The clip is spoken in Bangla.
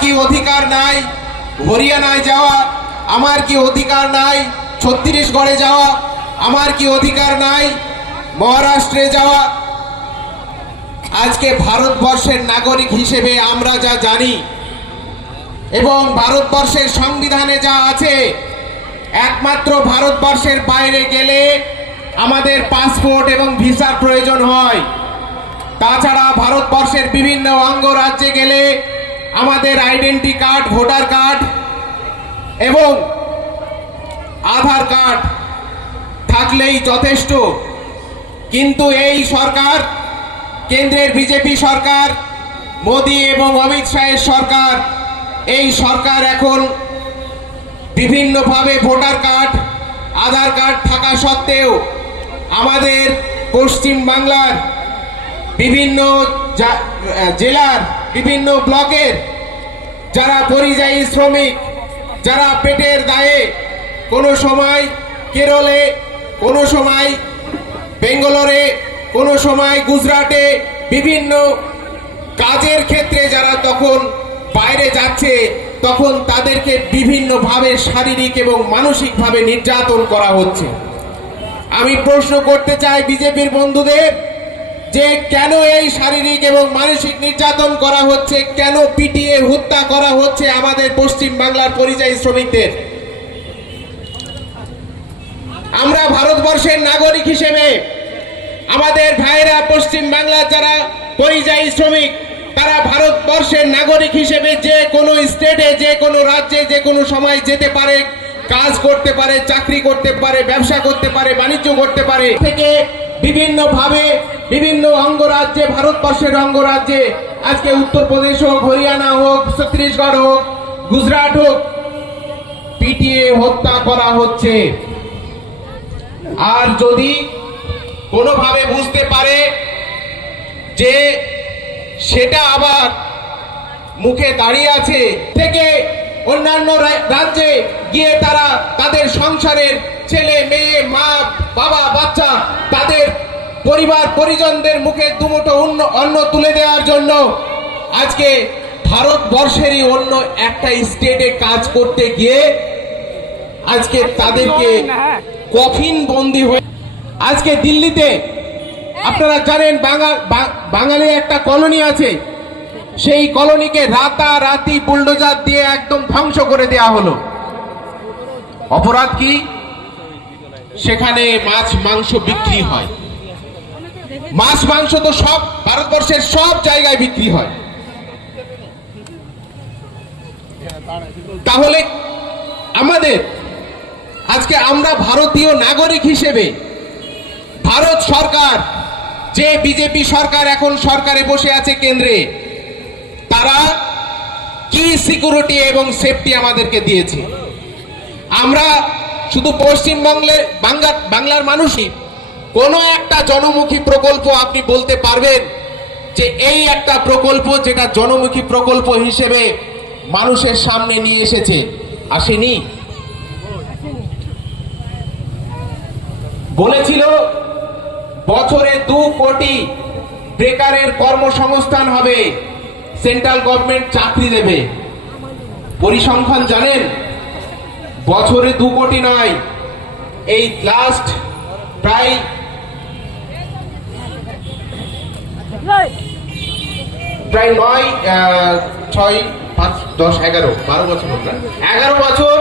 কি অধিকার নাই? হরিয়ানায় যাওয়া, আমার কি অধিকার নাই? ছত্তিশগড়ে যাওয়া, আমার কি অধিকার নাই? মহারাষ্ট্রে যাওয়া। আজকে ভারতবর্ষের নাগরিক হিসেবে আমরা যা জানি, এবং ভারতবর্ষের সংবিধানে যা আছে, একমাত্র ভারতবর্ষের বাইরে গেলে আমাদের পাসপোর্ট এবং ভিসার প্রয়োজন হয়। তাছাড়া ভারতবর্ষের বিভিন্ন অঙ্গরাজ্যে গেলে আমাদের আইডেন্টি কার্ড, ভোটার কার্ড এবং আধার কার্ড থাকলেই যথেষ্ট। কিন্তু এই সরকার, কেন্দ্রের বিজেপি সরকার, মোদি এবং অমিত শাহের সরকার, এই সরকার এখন বিভিন্নভাবে ভোটার কার্ড, আধার কার্ড থাকা সত্ত্বেও আমাদের পশ্চিম বাংলার বিভিন্ন জেলার বিভিন্ন ব্লকের যারা পরিযায়ী শ্রমিক, যারা পেটের দায়ে, কোনো সময় কেরলে, কোনো সময় বেঙ্গালোরে, কোনো সময় গুজরাটে, বিভিন্ন কাজের ক্ষেত্রে যারা তখন বাইরে যাচ্ছে, তখন তাদেরকে বিভিন্নভাবে শারীরিক এবং মানসিকভাবে নির্যাতন করা হচ্ছে। আমি প্রশ্ন করতে চাই বিজেপির বন্ধুদের যে কেন এই শারীরিক এবং মানসিক নির্যাতন করা হচ্ছে, কেন পিটিয়ে হত্যা করা হচ্ছে আমাদের পশ্চিম বাংলার পরিযায়ী শ্রমিকদের? আমরা ভারতবর্ষের নাগরিক হিসেবে আমাদের ভাইরা পশ্চিম বাংলার যারা পরিযায়ী শ্রমিক, তারা ভারতবর্ষের নাগরিক হিসেবে যে কোনো স্টেটে, যে কোনো রাজ্যে, যে কোনো সময় যেতে পারে, কাজ করতে পারে, চাকরি করতে পারে, ব্যবসা করতে পারে, বাণিজ্য করতে পারে। থেকে বিভিন্নভাবে বিভিন্ন অঙ্গরাজ্যে, ভারতবর্ষের অঙ্গরাজ্যে, আজকে উত্তরপ্রদেশ হোক, হরিয়ানা হোক, ছত্তিশগড় হোক, গুজরাট হোক, পিটিয়ে হত্যা করা হচ্ছে। আর যদি কোনোভাবে বুঝতে পারে যে সেটা আবার মুখে দাঁড়িয়ে আছে, থেকে অন্যান্য রাজ্যে গিয়ে তারা তাদের সংসারের ছেলে, মেয়ে, মা, বাবা, বাচ্চা তাদের পরিবার পরিজনদের মুখে দুমুঠো অন্ন তুলে দেওয়ার জন্য আজকে ভারতবর্ষেরই অন্য একটা স্টেটে কাজ করতে গিয়ে আজকে তাদেরকে কফিন বন্দি হয়ে আজকে দিল্লিতে, আপনারা জানেন বাঙাল বাঙালি একটা কলোনি আছে। সেই কলোনিকে রাতারাতি বুলডোজার দিয়ে একদম ধ্বংস করে দেয়া হলো। অপরাধ কি? সেখানে মাছ, মাংস বিক্রি হয়। মাছ মাংস তো সব ভারতবর্ষের সব জায়গায় বিক্রি হয়। তাহলে আমাদের, আজকে আমরা ভারতীয় নাগরিক হিসেবে ভারত সরকার, যে বিজেপি সরকার এখন সরকারে বসে আছে কেন্দ্রে, তারা কি সিকিউরিটি এবং সেফটি আমাদেরকে দিয়েছে? আমরা শুধু পশ্চিমবঙ্গের বাংলা, বাংলার মানুষই কোনো একটা জনমুখী প্রকল্প আপনি বলতে পারবেন যে এই একটা প্রকল্প যেটা জনমুখী প্রকল্প হিসেবে মানুষের সামনে নিয়ে এসেছে। আসেনি? বলেছিল বছরে দু কোটি বেকারের কর্মসংস্থান হবে, সেন্ট্রাল গভর্নমেন্ট চাকরি দেবে। পরিসংখ্যান জানেন? বছরে দু কোটি নয়, এই লাস্ট প্রায় প্রায় নয় ছয় পাঁচ দশ এগারো বারো বছর? এগারো বছর